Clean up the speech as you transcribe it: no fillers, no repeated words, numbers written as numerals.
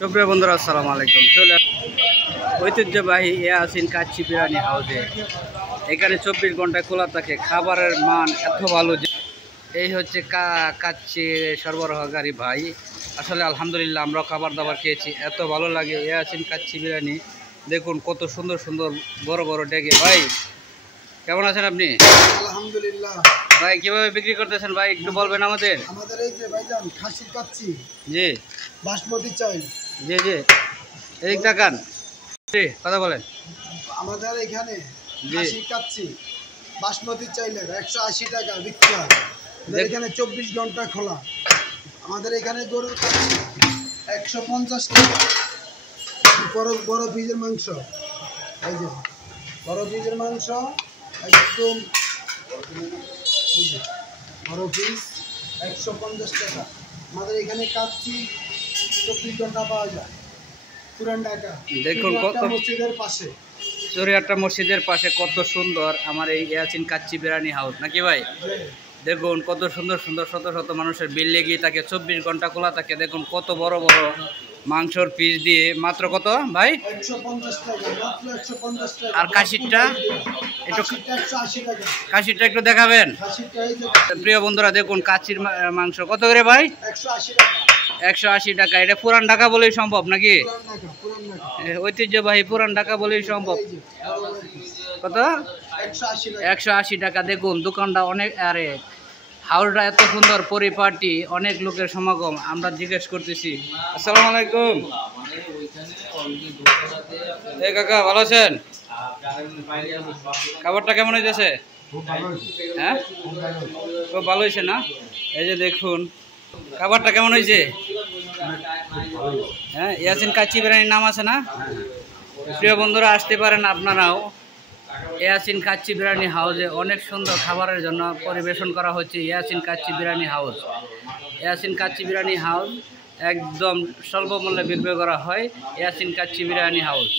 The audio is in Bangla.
সুপ্রিয় বন্ধুরা আসসালামু আলাইকুম। চলে ঐতিহ্যবাহী ইয়াসিন কাচ্চি বিরিয়ানি হাউসে। এখানে 24 ঘন্টা খোলা থাকে। খাবারের মান এত ভালো যে এই হচ্ছে কাচ্চি সরবরাহকারী ভাই। আসলে আলহামদুলিল্লাহ আমরা খাবার দাবার খেয়েছি, এত ভালো লাগে ইয়াসিন কাচ্চি বিরিয়ানি। দেখুন কত সুন্দর সুন্দর বড় বড় ডেকে। ভাই কেমন আছেন আপনি? আলহামদুলিল্লাহ। ভাই কিভাবে বিক্রি করতেছেন ভাই একটু বলবেন আমাদের? আমাদের এই যে ভাইজান খাসির কাচ্চি, জি বাসমতি চাল। জি জি, এদিক তাকান, কথা বলেন। আমাদের এখানে জি খাসির কাচ্চি বাসমতি চাইলের 180 টাকা বিক্রি হয়। আমাদের এখানে 24 ঘন্টা খোলা। আমাদের এখানে গরুর কাচ্চি 150 টাকা। বড় পিসের মাংস, এই যে বড় পিসের মাংস একদম এই যে বড় পিস 150 টাকা। আমাদের এখানে কাচ্চি 24 ঘন্টা পাওয়া যায় পুরান ঢাকা। দেখুন কত মসজিদের পাশে, চুরিয়াট্টা মসজিদের পাশে কত সুন্দর আমার এই ইয়াসিন কাচ্চি বিরিয়ানি হাউস, নাকি ভাই? দেখুন কত সুন্দর সুন্দর শত শত মানুষের বিল লেগে থাকে, 24 ঘন্টা খোলা থাকে। দেখুন কত বড় বড় মাংসর পিস দিয়ে মাত্র কত ভাই? 150 টাকা, মাত্র 150 টাকা। আর কাশিরটা একটু, 180 টাকা। কাশিরটা একটু দেখাবেন? খাসিটা এই যে প্রিয় বন্ধুরা দেখুন কাচ্চির মাংস কত করে ভাই? 180 টাকা। 180 টাকা। এটা পুরান ঢাকা বলেই সম্ভব নাকি? পুরান ঢাকা। ঐতিহ্যবাহী পুরান ঢাকা বলেই সম্ভব। এই যে কত? 180 টাকা। 180 টাকা। দেখুন দোকানটা অনেক, আরে হাউসটা এত সুন্দর, পরিপাটি, অনেক লোকের সমাগম। আমরা জিজ্ঞেস করতেছি। আসসালামু আলাইকুম। এই কাকা ভালো আছেন? খাবারটা কেমন হয়েছে? হ্যাঁ খুব ভালো হয়েছে না? এই যে দেখুন খাবারটা কেমন হয়েছে। হ্যাঁ ইয়াসিন কাচ্চি বিরিয়ানির নাম আছে না? প্রিয় বন্ধুরা আসতে পারেন আপনারাও। ইয়াসিন কাচ্চি বিরিয়ানি হাউসে অনেক সুন্দর খাবারের জন্য পরিবেশন করা হচ্ছে। ইয়াসিন কাচ্চি বিরিয়ানি হাউস, ইয়াসিন কাচ্চি বিরিয়ানি হাউস একদম স্বল্প মূল্যে বিক্রি করা হয়। ইয়াসিন কাচ্চি বিরিয়ানি হাউস।